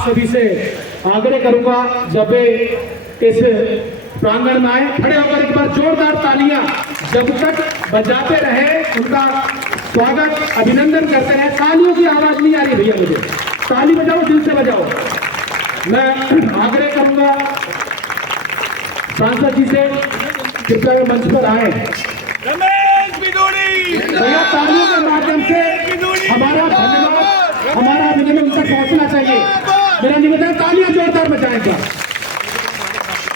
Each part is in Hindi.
आप सभी से आग्रह करूंगा, जब इस प्रांगण में आए खड़े होकर एक बार जोरदार तालियां जब तक बजाते रहे, उनका स्वागत अभिनंदन करते रहे। तालियों की आवाज नहीं आ रही भैया, मुझे ताली बजाओ, दिल से बजाओ। मैं आग्रह करूंगा सांसद जी से, कृपया वे मंच पर आए। भैया तालियों के माध्यम से हमारा धन्यवाद, हमारा अभिनंदन उन तक पहुंचना चाहिए। मेरा निवेदन, तालियां जोरदार बजाएगा।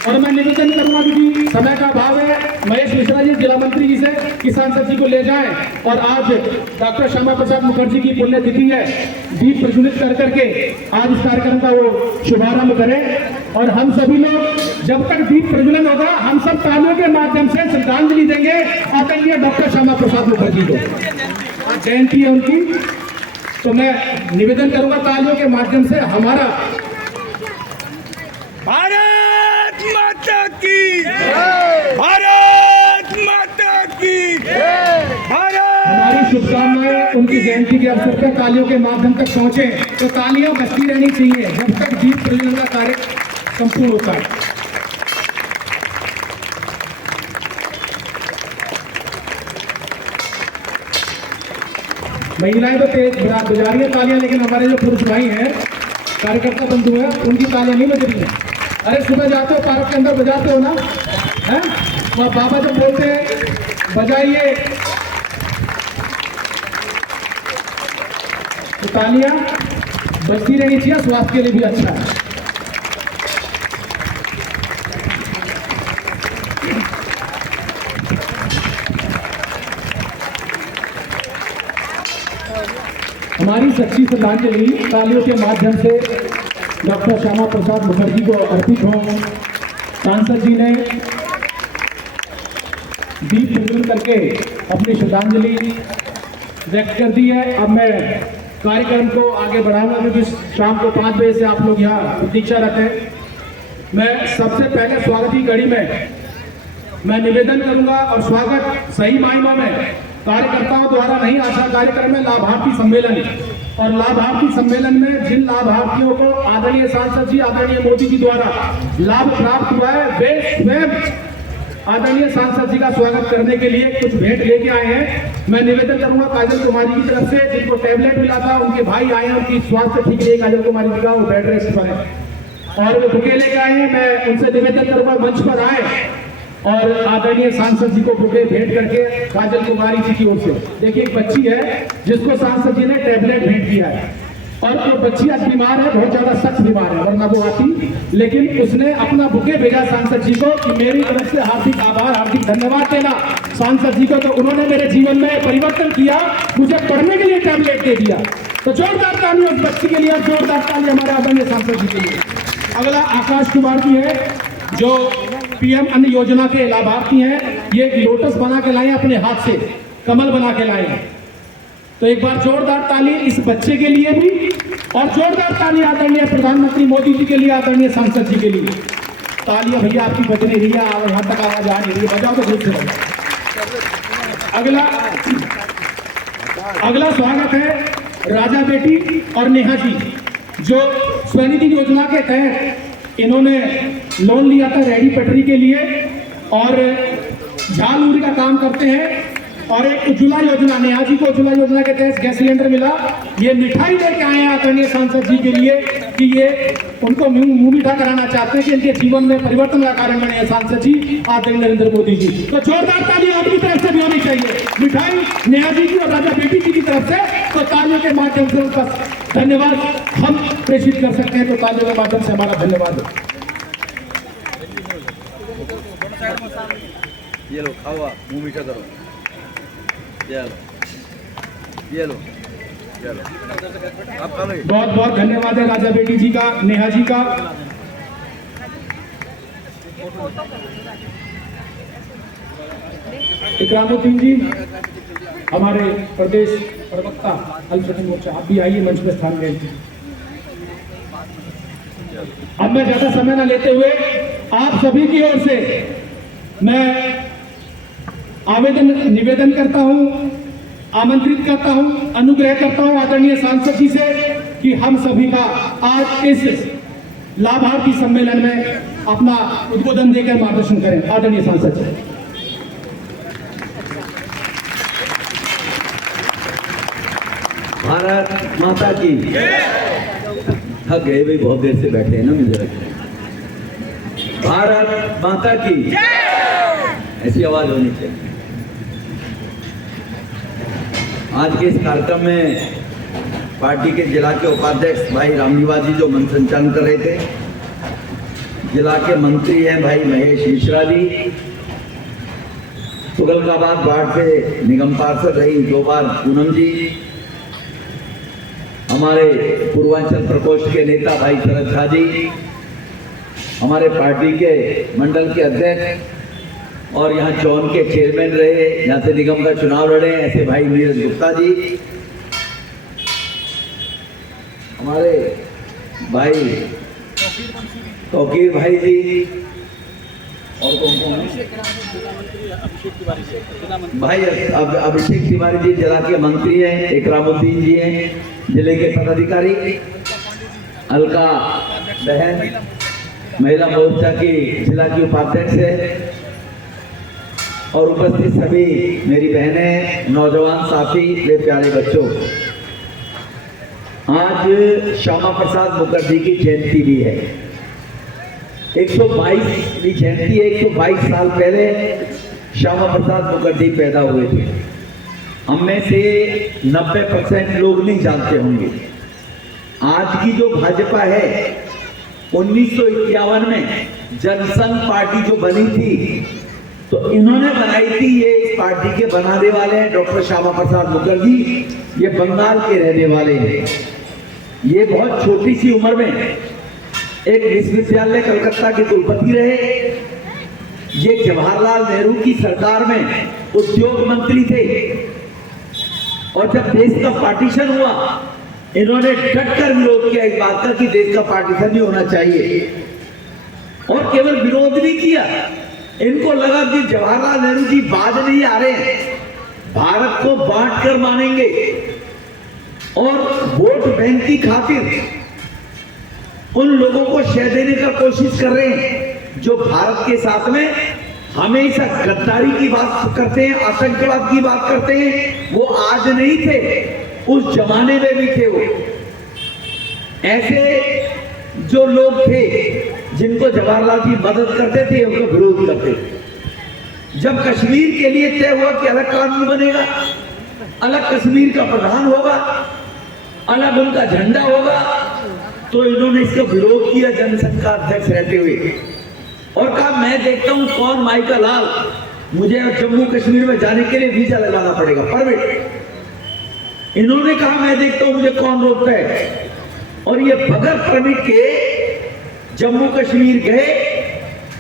और मैं निवेदन करूंगा कि समय का अभाव है, महेश मिश्रा जी जिला मंत्री जी से कि सांसद जी को ले जाएं और आज डॉक्टर श्यामा प्रसाद मुखर्जी की पुण्यतिथि है, दीप प्रज्वलित कर करके आज इस कार्यक्रम का वो शुभारंभ करें। और हम सभी लोग जब तक दीप प्रज्वलन होगा, हम सब तालियों के माध्यम से श्रद्धांजलि देंगे आदरणीय डॉक्टर श्यामा प्रसाद मुखर्जी को। आज जयंती है उनकी, तो मैं निवेदन करूंगा तालियों के माध्यम से हमारा भारत माता की, भारत माता की, भारत। हमारी शुभकामनाएं उनकी जयंती के अवसर पर तालियों के माध्यम तक पहुंचे, तो तालियां बजती रहनी चाहिए जब तक दीप प्रज्वलन का कार्य संपूर्ण होता है। महिलाएं तो तेज बजा रही है तालियां, लेकिन हमारे जो पुरुष भाई हैं, कार्यकर्ता बंधु हैं, उनकी तालियां नहीं बज रही हैं। अरे सुबह जाते हो पार्क के अंदर बजाते हो ना, हैं? वहाँ बाबा जब बोलते हैं बजाइए, तो तालियां बजती रहनी चाहिए, स्वास्थ्य के लिए भी अच्छा है। हमारी सच्ची श्रद्धांजलि तालियों के माध्यम से डॉक्टर श्यामा प्रसाद मुखर्जी को अर्पित हो। सांसद जी ने दीप प्रज्वलन करके अपनी श्रद्धांजलि व्यक्त कर दी है। अब मैं कार्यक्रम को आगे बढ़ाऊंगा, क्योंकि शाम को 5 बजे से आप लोग यहाँ प्रतीक्षारत हैं। मैं सबसे पहले स्वागत की कड़ी में मैं निवेदन करूंगा, और स्वागत सही मायनों में कार्यकर्ताओं द्वारा नहीं, आशा कार्यक्रम में लाभार्थी सम्मेलन, और लाभार्थी सम्मेलन में जिन लाभार्थियों को आदरणीय सांसद जी, आदरणीय मोदी जी द्वारा लाभ प्राप्त हुआ है, वे स्वयं आदरणीय सांसद जी का स्वागत करने के लिए कुछ भेंट लेके आए हैं। मैं निवेदन करूंगा काजल कुमारी की तरफ से, जिनको टैबलेट मिला था, उनके भाई आए हैं, उनकी स्वास्थ्य ठीक है काजल कुमारी जी का, वो बेड रेस्ट पर है और वो बुके लेके आए हैं। मैं उनसे निवेदन करूंगा मंच पर आए और आदरणीय सांसद जी को बुके भेंट करके काजल कुमारी जी की ओर से। देखिए एक बच्ची है जिसको सांसद जी ने टैबलेट भेंट किया है, और वो बच्ची आज बीमार है, बहुत ज्यादा सख्त बीमार है, वरना वो आती, लेकिन उसने अपना बुके भेजा सांसद जी को कि मेरी तरफ से हार्दिक आभार, हार्दिक धन्यवाद देना सांसद जी को, तो उन्होंने मेरे जीवन में परिवर्तन किया, मुझे पढ़ने के लिए टैबलेट दे दिया। तो जोरदार ताली उस बच्ची के लिए, और जोरदार ताली हमारे आदरणीय सांसद जी के लिए। अगला आकाश कुमार जी है, जो पीएम अन्न योजना के लाभार्थी हैं। ये एक लोटस बना के लाए अपने हाथ से, कमल बना के लाए। तो एक बार जोरदार ताली इस बच्चे के लिए भी, और जोरदार ताली आदरणीय प्रधानमंत्री मोदी जी के लिए, आदरणीय सांसद जी के लिए। तालियां भैया आपकी बज नहीं रही है, यहाँ तक आवाज आ नहीं रही है, बजाओ तो जोर से बजाओ। अगला स्वागत है राजा बेटी और नेहा जी, जो स्वनिधि योजना के तहत इन्होंने लोन लिया था रेडी पटरी के लिए, और झाल उरी का काम करते हैं। और एक उज्ज्वला योजना, नेहा जी को उज्ज्वला योजना के तहत गैस सिलेंडर मिला। ये मिठाई लेके आए हैं आदरणीय सांसद जी के लिए कि ये उनको मुंह मीठा कराना चाहते हैं कि इनके जीवन में परिवर्तन का कारण बने सांसद जी, आदरणीय नरेंद्र मोदी जी। तो जोरदार ताली आपकी तरफ से भी होनी चाहिए, मिठाई नेहा जी की और राजा बेटी जी की तरफ से। तो तालियों के माध्यम से उनका धन्यवाद हम प्रेषित कर सकते हैं, तो तालियों के माध्यम से हमारा धन्यवाद। ये लो खाओ, मुंह मीठा करो, ये लो आप खा लो। बहुत बहुत धन्यवाद है राजा बेटी जी का, नेहा जी का। इकरामुद्दीन जी हमारे प्रदेश प्रवक्ता अल्पसंख्यक मोर्चा, आप भी आइए मंच पर स्थान लें। अब मैं ज्यादा समय न लेते हुए आप सभी की ओर से मैं निवेदन करता हूं, आमंत्रित करता हूं, अनुग्रह करता हूं आदरणीय सांसद जी से कि हम सभी का आज इस लाभार्थी सम्मेलन में अपना उद्बोधन देकर मार्गदर्शन करें। आदरणीय सांसद जी। भारत माता की। थक गए भाई, बहुत देर से बैठे हैं ना, मुझे लगता है। भारत माता की ऐसी आवाज होनी चाहिए। आज के इस कार्यक्रम में पार्टी के जिला के उपाध्यक्ष भाई रामनिवास जी जो मंच संचालन कर रहे थे, जिला के मंत्री हैं भाई महेश मिश्रा जी, तुगलकाबाद वार्ड से निगम पार्षद रही 2 बार पूनम जी, हमारे पूर्वांचल प्रकोष्ठ के नेता भाई शरद झा जी, हमारे पार्टी के मंडल के अध्यक्ष और यहाँ चौन के चेयरमैन रहे, यहाँ से निगम का चुनाव लड़े ऐसे भाई नीरज गुप्ता जी, हमारे भाई तौकीर भाई जी, और कौन कौन भाई अभिषेक तिवारी जी जिला के मंत्री हैं, इकरामुद्दीन जी हैं जिले के पदाधिकारी, अलका बहन महिला मोर्चा की जिला की उपाध्यक्ष है, और उपस्थित सभी मेरी बहनें, नौजवान साथी, मेरे प्यारे बच्चों। आज श्यामा प्रसाद मुखर्जी की जयंती भी है। 122वीं जयंती है। 122 साल पहले श्यामा प्रसाद मुखर्जी पैदा हुए थे। हम में से 90% लोग नहीं जानते होंगे। आज की जो भाजपा है, 1951 में जनसंघ पार्टी जो बनी थी, तो इन्होंने बनाई थी। ये इस पार्टी के बनाने वाले हैं डॉक्टर श्यामा प्रसाद मुखर्जी। ये बंगाल के रहने वाले हैं। ये बहुत छोटी सी उम्र में एक विश्वविद्यालय कलकत्ता के कुलपति रहे। ये जवाहरलाल नेहरू की सरकार में उद्योग मंत्री थे, और जब देश का पार्टीशन हुआ, इन्होंने डटकर विरोध किया इस बात का कि देश का पार्टीशन नहीं होना चाहिए। और केवल विरोध नहीं किया, इनको लगा कि जवाहरलाल नेहरू जी बाज नहीं आ रहे हैं, भारत को बांट कर मानेंगे, और वोट बैंक की खातिर उन लोगों को शह देने का कोशिश कर रहे हैं जो भारत के साथ में हमेशा गद्दारी की बात करते हैं, आतंकवाद की बात करते हैं। वो आज नहीं थे, उस जमाने में भी थे। वो ऐसे जो लोग थे जिनको जवाहरलाल जी मदद करते थे, उनको विरोध करते थे। जब कश्मीर के लिए तय हुआ कि अलग कानून बनेगा, अलग कश्मीर का प्रधान होगा, अलग उनका झंडा होगा, तो इन्होंने इसका विरोध किया जनसंघ का अध्यक्ष रहते हुए, और कहा मैं देखता हूं कौन माइका लाल, मुझे जम्मू कश्मीर में जाने के लिए वीजा लगाना पड़ेगा, परमिट। इन्होंने कहा मैं देखता हूं मुझे कौन रोकता है, और ये बगैर परमिट के जम्मू कश्मीर गए,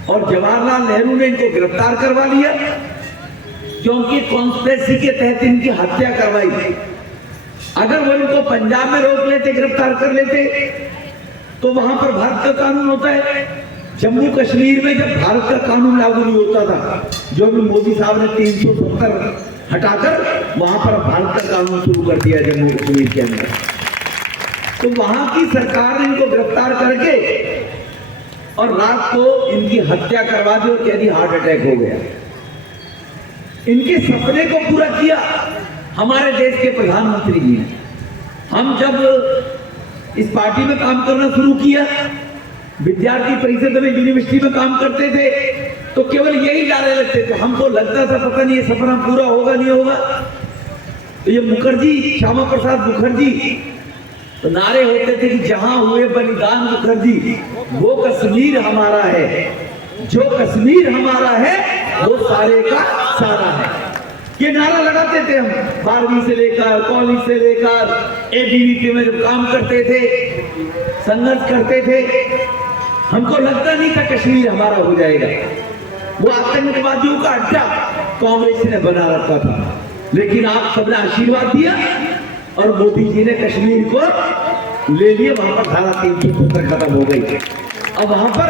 और जवाहरलाल नेहरू ने इनको गिरफ्तार करवा लिया, क्योंकि कॉन्स्पिरेसी के तहत इनकी हत्या करवाई थी। अगर वो इनको पंजाब में रोक लेते, गिरफ्तार कर लेते, तो वहां पर भारत का कानून होता है। जम्मू कश्मीर में जब भारत का कानून लागू नहीं होता था, जो भी मोदी साहब ने 370 हटाकर वहां पर भारत का कानून शुरू कर दिया जम्मू कश्मीर के अंदर, तो वहां की सरकार ने इनको गिरफ्तार करके और रात को इनकी हत्या करवा दी, और कह दी हार्ट अटैक हो गया। इनके सपने को पूरा किया हमारे देश के प्रधानमंत्री जी ने। हम जब इस पार्टी में काम करना शुरू किया, विद्यार्थी परिषद में, यूनिवर्सिटी में काम करते थे, तो केवल यही नारे लगते थे। हमको लगता था पता नहीं ये सपना पूरा होगा नहीं होगा। तो ये मुखर्जी, श्यामा प्रसाद मुखर्जी, तो नारे होते थे कि जहां हुए बलिदान मुखर्जी, वो कश्मीर हमारा है, जो कश्मीर हमारा है वो सारे का सारा है। ये नारा लगाते थे हम 12वीं से लेकर, कॉलेज से लेकर, एबीवीपी में जब काम करते थे, संघर्ष करते थे। हमको लगता नहीं था कश्मीर हमारा हो जाएगा। वो आतंकवादियों का अड्डा कांग्रेस ने बना रखा था, लेकिन आप सबने आशीर्वाद दिया और मोदी जी ने कश्मीर को ले लिया। वहां पर धारा 370 खत्म हो गई। अब वहां पर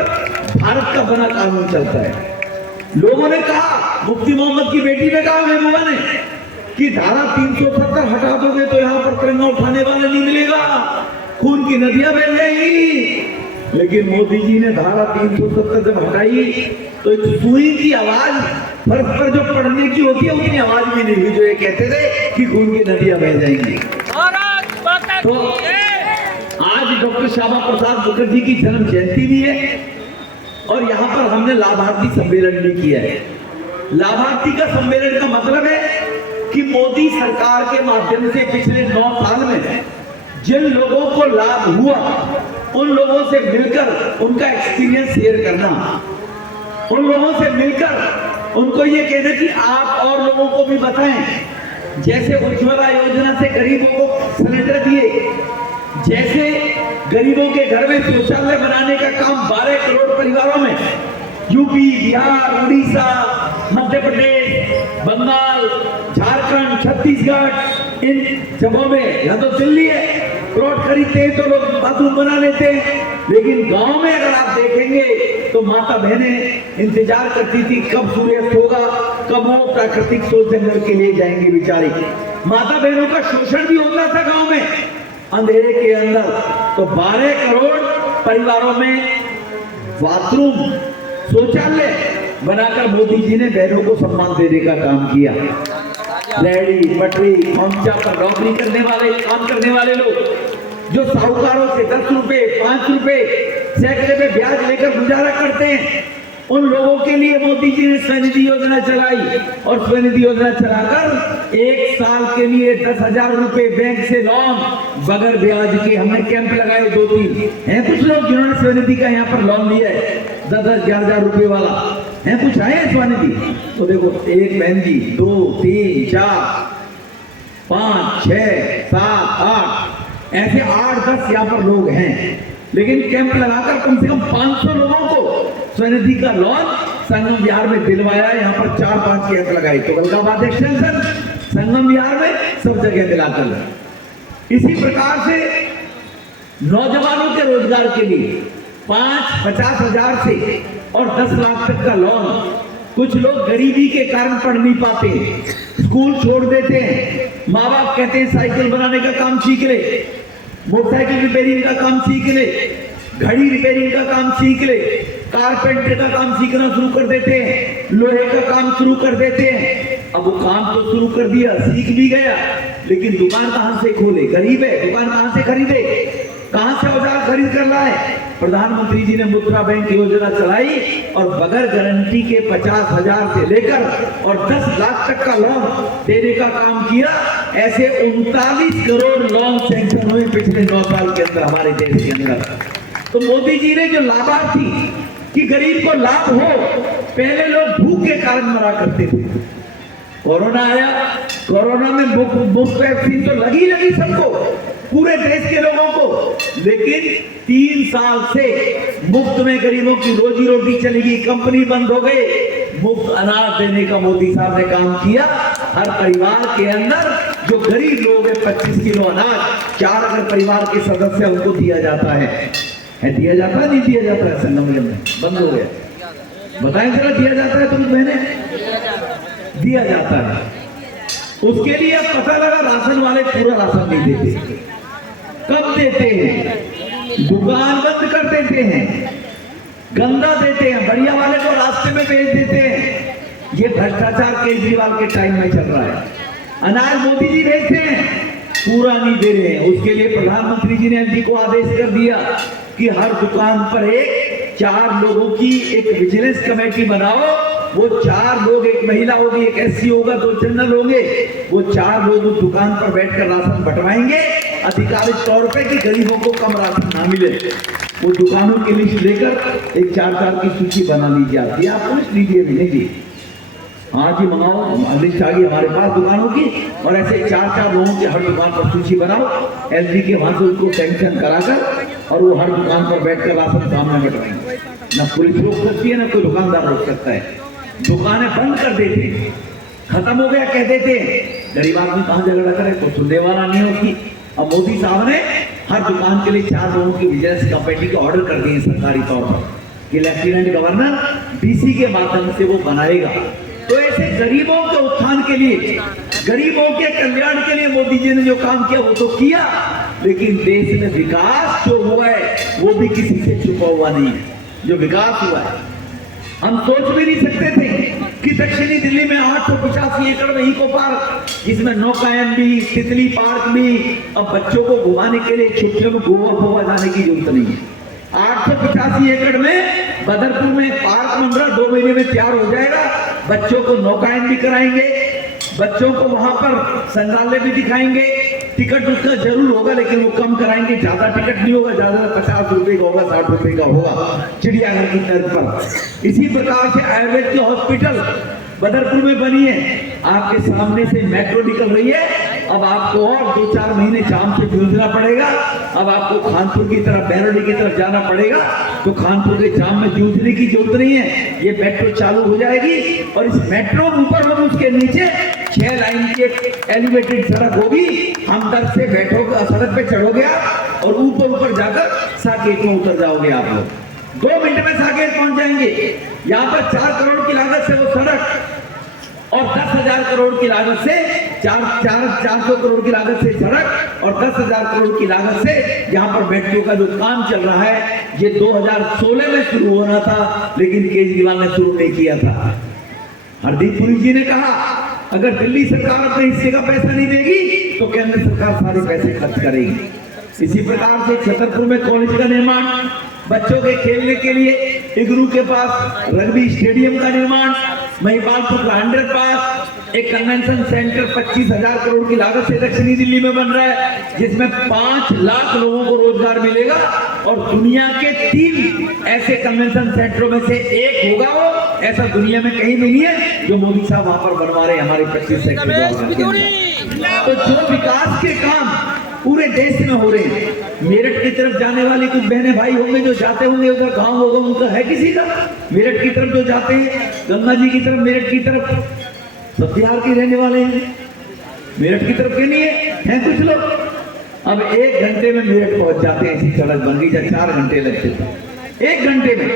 भारत का बना कानून चलता है। लोगों ने कहा, मुफ्ती मोहम्मद की बेटी ने कहा महबूबा ने, कि धारा 370 हटा दोगे तो यहाँ पर तिरंगा उठाने वाला नहीं मिलेगा, खून की नदियां बह जाएंगी। लेकिन मोदी जी ने धारा 370 जब हटाई तो एक सुई की आवाज फर्श पर जो पड़ने की होती है उतनी आवाज भी नहीं हुई जो ये कहते थे कि खून की नदियां बह जाएंगी। तो आज डॉक्टर श्यामा प्रसाद मुखर्जी की जन्म जयंती भी है और यहाँ पर हमने लाभार्थी सम्मेलन भी किया है। लाभार्थी का सम्मेलन का मतलब है कि मोदी सरकार के माध्यम से पिछले 9 साल में जिन लोगों को लाभ हुआ उन लोगों से मिलकर उनका एक्सपीरियंस शेयर करना, उन लोगों से मिलकर उनको ये कहना कि आप और लोगों को भी बताएं। जैसे उज्ज्वला योजना से गरीबों को सिलेंडर दिए, जैसे गरीबों के घर में शौचालय बनाने का काम 12 करोड़ परिवारों में यूपी, बिहार, उड़ीसा, मध्य प्रदेश, बंगाल, झारखंड, छत्तीसगढ़ इन जगहों में, या तो दिल्ली है प्लॉट खरीदते हैं तो लोग बाथरूम बना लेते हैं, लेकिन गांव में अगर आप देखेंगे तो माता बहनें इंतजार करती थी कब सूर्यास्त होगा, कब वो प्राकृतिक सोच जंगल के लिए जाएंगे। बेचारी माता बहनों का शोषण भी होता था गांव में अंधेरे के अंदर। तो 12 करोड़ परिवारों में बाथरूम, शौचालय बनाकर मोदी जी ने बहनों को सम्मान देने का काम किया। रेहड़ी पटरी खोमचा पर नौकरी करने वाले, काम करने वाले लोग जो साहूकारों से 10 रुपए 5 रुपए सैकड़े में ब्याज लेकर गुजारा करते हैं, उन लोगों के लिए मोदी जी ने स्वनिधि योजना चलाई और स्वनिधि योजना चलाकर 1 साल के लिए 10,000 रुपए बैंक से लोन बगैर ब्याज के हमने कैंप लगाए। 2-3 हैं कुछ लोग जिन्होंने स्वनिधि का यहाँ पर लोन लिया है 10,000 रुपए वाला है, कुछ आए स्वनिधि। तो देखो 1 बहन जी 2 3 4 5 6 7 8 ऐसे 8-10 यहाँ पर लोग हैं, लेकिन कैंप लगाकर कम से कम 500 लोगों को स्वनिधि का लोन संगम विहार में दिलवाया। यहाँ पर 4-5 कैंप लगाए, तो गलगाबाद एक्सटेंशन, संगम विहार में, सब जगह मिलाकर। इसी प्रकार से नौजवानों के रोजगार के लिए 50 हजार से और 10 लाख तक का लोन। कुछ लोग गरीबी के कारण पढ़ नहीं पाते, स्कूल छोड़ देते हैं, माँ बाप कहते हैं साइकिल बनाने का काम सीख ले, मोटरसाइकिल रिपेयरिंग का काम सीख ले, घड़ी रिपेयरिंग का काम सीख ले, कारपेंटर का काम सीखना शुरू कर देते हैं, लोहे का काम शुरू कर देते हैं। अब वो काम तो शुरू कर दिया, सीख भी गया, लेकिन दुकान कहां से खोले? गरीब है, दुकान कहां से खरीदे? कहां से औजार खरीद कर लाए? प्रधानमंत्री जी ने मुद्रा बैंक योजना चलाई और बगैर गारंटी के 50,000 से लेकर और 10 लाख तक का लोन देने का काम किया। ऐसे 39 करोड़ लोन सैंक्शन हुए पिछले 9 साल के अंदर हमारे देश के अंदर। तो मोदी जी ने जो लाभार्थी कि गरीब को लाभ हो, पहले लोग भूख के कारण मरा करते थे, कोरोना आया, कोरोना में मुफ्त वैक्सीन तो लगी सबको, पूरे देश के लोगों को, लेकिन 3 साल से मुफ्त में गरीबों की रोजी रोटी चलेगी, कंपनी बंद हो गई, मुफ्त अनाज देने का मोदी साहब ने काम किया। हर परिवार के अंदर जो गरीब लोग हैं 25 किलो अनाज 4 अगर परिवार के सदस्य उनको दिया जाता है, दिया जाता है नहीं दिया जाता है? संगम में बंद हो गया, बताएं जरा, दिया जाता है? तुम बहने दिया जाता है। उसके लिए अब पता लगा राशन वाले पूरा राशन नहीं देते। कब देते हैं? दुकान बंद कर देते हैं, गंदा देते हैं, बढ़िया वाले को रास्ते में भेज देते हैं। ये भ्रष्टाचार केजरीवाल के टाइम में चल रहा है। अनाज मोदी जी भेजते हैं, पूरा नहीं दे रहे हैं। उसके लिए प्रधानमंत्री जी ने एमडी को आदेश कर दिया कि हर दुकान पर 4 लोगों की एक विजिलेंस कमेटी बनाओ। वो 4 लोग, एक महिला होगी, एक एससी होगा, 2 जनरल होंगे, वो 4 लोग उस दुकान पर बैठकर राशन बंटवाएंगे अधिकारिक तौर पे कि गरीबों को कम राशन ना मिले। वो दुकानों की लिस्ट लेकर एक 4 की सूची बना ली जाती है। आपको लिस्ट लीजिए, नहीं जी, हाँ जी मंगाओ, लिस्ट आ गई हमारे पास दुकानों की, और ऐसे 4 लोगों की हर दुकान पर सूची बनाओ, एलजी के वहां से उनको सैंक्शन कराकर, और वो हर दुकान पर बैठकर राशन सामने बंटवाएंगे। ना पुलिस रोक सकती है, ना कोई दुकानदार रोक सकता है। दुकानें बंद कर देते, खत्म हो गया कह देते, गरीब आदमी कहां झगड़ा करे, तो सुनने वाला नहीं है उसकी। अब मोदी साहब ने हर दुकान के लिए 4 लोगों की विजिलेंस कमेटी के ऑर्डर कर दिए सरकारी तौर पर कि लेफ्टिनेंट गवर्नर डीसी के माध्यम से वो बनाएगा। तो ऐसे गरीबों के उत्थान के लिए, गरीबों के कल्याण के लिए मोदी जी ने जो काम किया वो तो किया, लेकिन देश में विकास जो हुआ है वो भी किसी से छुपा हुआ नहीं है। जो विकास हुआ है हम सोच भी नहीं सकते थे कि दक्षिणी दिल्ली में 885 एकड़ में इको पार्क, जिसमें नौकायन भी, तितली पार्क भी, अब बच्चों को घुमाने के लिए छुट्टियों में गोवा जाने की जरूरत नहीं है। 885 एकड़ में बदरपुर में पार्क बन रहा, 2 महीने में तैयार हो जाएगा। बच्चों को नौकायन भी कराएंगे, बच्चों को वहां पर संग्रहालय भी दिखाएंगे। टिकट उसका जरूर होगा लेकिन वो कम कराएंगे, ज्यादा टिकट नहीं होगा, ज्यादा 50 रुपए का होगा, 60 रुपए का होगा चिड़ियाघर की तर्ज पर। इसी प्रकार से आयुर्वेद की हॉस्पिटल बदरपुर में बनी है, आपके सामने से मेट्रो निकल रही है। अब आपको और 2-4 महीने जाम से जूझना पड़ेगा। अब आपको खानपुर की तरफ, बैरोली की तरफ जाना पड़ेगा, तो खानपुर के जाम में जूझने की जरूरत नहीं है। ये मेट्रो चालू हो जाएगी और इस मेट्रो ऊपर में उसके नीचे 6 लाइन की एक एलिवेटेड सड़क होगी। हम दर से बैठोगे, सड़क पे चढ़ोगे आप और ऊपर जाकर साकेत में उतर जाओगे आप लोग। 2 मिनट में साकेत पहुंच जाएंगे। यहाँ पर 4 करोड़ की लागत से वो सड़क और 10,000 करोड़ की लागत से 400 करोड़ की लागत से सड़क और 10,000 करोड़ की लागत से यहाँ पर मेट्रो का जो काम चल रहा है, ये 2016 में शुरू होना था लेकिन केजरीवाल ने शुरू नहीं किया था। हरदीप पुरी जी ने कहा अगर दिल्ली सरकार अपने हिस्से का पैसा नहीं देगी तो केंद्र सरकार सारे पैसे खर्च करेगी। इसी प्रकार से छतरपुर में कॉलेज का निर्माण, बच्चों के खेलने के लिए इग्नू के पास रग्बी स्टेडियम का निर्माण, महिपालपुर का अंडर पास, एक कन्वेंशन सेंटर 25,000 करोड़ की लागत से दक्षिणी दिल्ली में बन रहा है, जिसमें 5 लाख लोगों को रोजगार मिलेगा और दुनिया के 3 ऐसे कन्वेंशन सेंटरों में से एक होगा वो, ऐसा दुनिया में कहीं भी नहीं है जो मोदी साहब वहां पर बनवा रहे हमारे 25 सेक्टर। तो जो विकास के काम पूरे देश में हो रहे हैं, मेरठ की तरफ जाने वाले कुछ बहने भाई होंगे जो जाते होंगे, उधर गांव होगा उनका है किसी का, मेरठ की तरफ जो जाते हैं, गंगा जी की तरफ, मेरठ की तरफ, सब बिहार के रहने वाले हैं। मेरठ की तरफ के नहीं है कुछ लोग। अब 1 घंटे में मेरठ पहुंच जाते हैं, ऐसी सड़क बन गई, जब 4 घंटे लगते थे 1 घंटे में।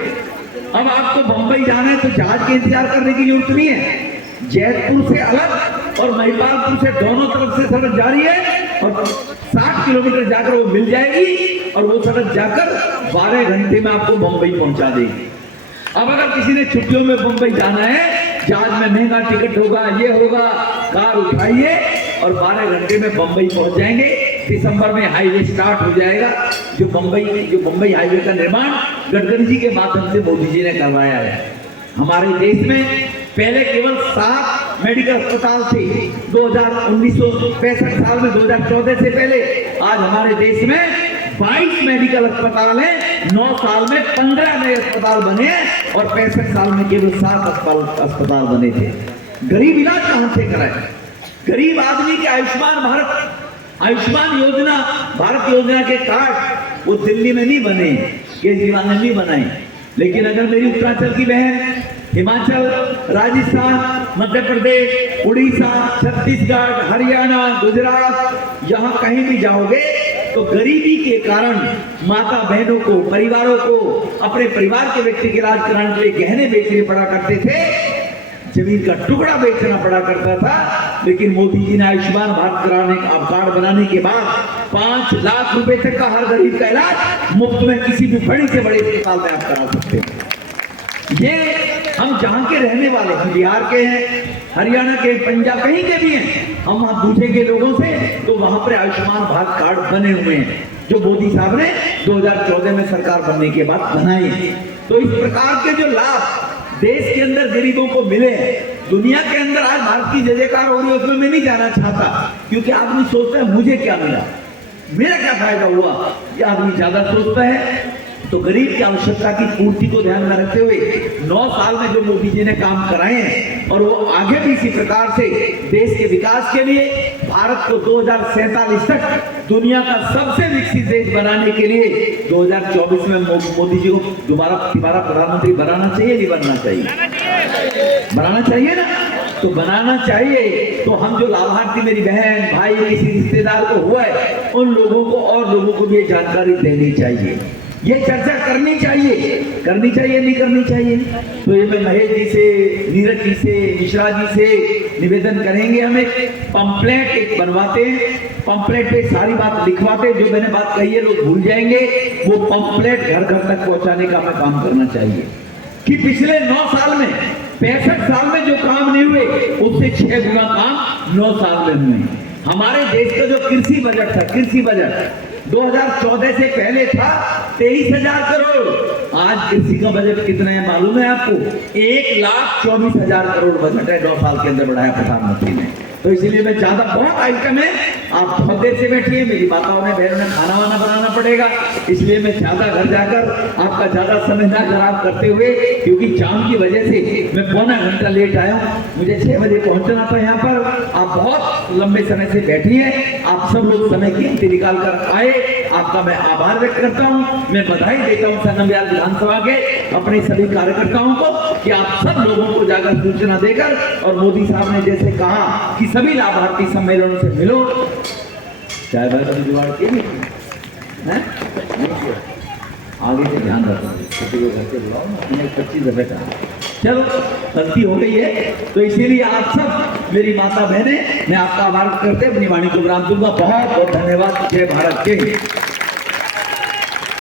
अब आपको बंबई जाना है तो जहाज के इंतजार करने की जरूरत नहीं है। जयपुर से अलग और महिपालपुर से दोनों तरफ से सड़क जारी है और 60 किलोमीटर जाकर वो मिल जाएगी और वो सड़क जाकर 12 घंटे में आपको बंबई पहुंचा देगी। अब अगर किसी ने छुट्टियों में बंबई जाना है, जहाज में महंगा टिकट होगा, ये होगा, कार उठाइए और 12 घंटे में बंबई पहुंच जाएंगे। दिसंबर में हाईवे स्टार्ट हो जाएगा। जो बंबई हाईवे का निर्माण गडकरी जी के माध्यम से मोदी जी ने करवाया है। हमारे देश में पहले केवल 7 मेडिकल अस्पताल थे 1965 साल में, 2014 से पहले। आज हमारे देश में 22 मेडिकल अस्पताल हैं। 9 साल में 15 नए अस्पताल बने और 65 साल में केवल 7 अस्पताल बने थे। गरीब इलाज कहां से कराए? गरीब आदमी के आयुष्मान योजना, भारत योजना के कार्ड वो दिल्ली में नहीं बने, केजरीवाल ने नहीं बनाए। लेकिन अगर मेरी उत्तरांचल की बहन हिमाचल, राजस्थान, मध्य प्रदेश, उड़ीसा, छत्तीसगढ़, हरियाणा, गुजरात, यहाँ कहीं भी जाओगे तो गरीबी के कारण माता बहनों को, परिवारों को अपने परिवार के व्यक्ति के इलाज कराने के लिए गहने बेचने पड़ा करते थे, जमीन का टुकड़ा बेचना पड़ा करता था। लेकिन मोदी जी ने आयुष्मान भारत कार्ड बनाने के बाद 5 लाख रुपए तक का हर गरीब का इलाज मुफ्त में किसी भी बड़ी से बड़े अस्पताल में आप करा सकते हैं। ये हम जहाँ के रहने वाले, हम बिहार के हैं, हरियाणा के, पंजाब, कहीं के भी हैं, हम वहाँ पूछेंगे लोगों से तो वहां पर आयुष्मान भारत कार्ड बने हुए हैं जो मोदी साहब ने 2014 में सरकार बनने के बाद बनाए। तो इस प्रकार के जो लाभ देश के अंदर गरीबों को मिले, दुनिया के अंदर आज भारत की जय जयकार हो रही है, उसमें मैं नहीं जाना चाहता, क्योंकि आदमी सोचता है मुझे क्या मिला, मेरा क्या फायदा हुआ, ये आदमी ज्यादा सोचता है। तो गरीब की आवश्यकता की पूर्ति को ध्यान में रखते हुए 9 साल में जो मोदी जी ने काम कराए हैं और वो आगे भी इसी प्रकार से देश के विकास के लिए भारत को 2047 तक दुनिया का सबसे विकसित देश बनाने के लिए 2024 में मोदी जी को दोबारा प्रधानमंत्री बनाना चाहिए, नहीं बनना चाहिए? बनाना चाहिए ना। तो बनाना चाहिए तो हम जो लाभार्थी मेरी बहन, भाई, किसी रिश्तेदार को हुआ है, उन लोगों को और लोगों को भी ये जानकारी देनी चाहिए। ये चर्चा करनी चाहिए नहीं करनी चाहिए। तो ये मैं महेश जी से, नीरज जी से, मिश्रा जी से निवेदन करेंगे, हम एक पंपलेट एक बनवाते हैं, पंपलेट पे सारी बात लिखवाते, जो मैंने बात कही है लोग भूल जाएंगे, वो पंपलेट घर घर तक पहुंचाने का हमें काम करना चाहिए कि पिछले 9 साल में 65 साल में जो काम नहीं हुए उससे 6 गुना काम 9 साल में हुए। हमारे देश का जो कृषि बजट था, कृषि बजट 2014 से पहले था 23,000 करोड़। आज कृषि का बजट कितना है मालूम है आपको? 1,24,000 करोड़ बजट है, 2 साल के अंदर बढ़ाया प्रधानमंत्री ने। तो इसलिए मैं ज्यादा, बहुत आइटम है, आप बहुत देर से बैठिए, मेरी माताओं ने बहनों ने खाना वाना बनाना पड़ेगा, इसलिए मैं ज्यादा घर जाकर आपका ज्यादा समय ना खराब करते हुए, क्योंकि जाम की वजह से मैं 1.25 घंटा लेट आया हूँ, मुझे 6 बजे पहुंचना था यहाँ पर। आप बहुत लंबे समय से बैठिए, आप सब लोग समय कीमती निकाल कर आए, आपका मैं आभार व्यक्त करता हूँ। मैं बधाई देता हूँ संगमयाल विधानसभा के अपने सभी कार्यकर्ताओं को कि आप सब लोगों को जाकर सूचना देकर, और मोदी साहब ने जैसे कहा कि सभी लाभार्थी सम्मेलनों से मिलो, चाय भाई का जुगाड़ किए हैं, आगे से ध्यान रखो, किसी को घर से बुलाओ ना, अपने 25 रुपए का। चलो गलती हो गई है, तो इसीलिए आप सब मेरी माता बहनें, मैं आपका आभार करते अपनी वाणी को विराम दूंगा। बहुत बहुत धन्यवाद। जय भारत के।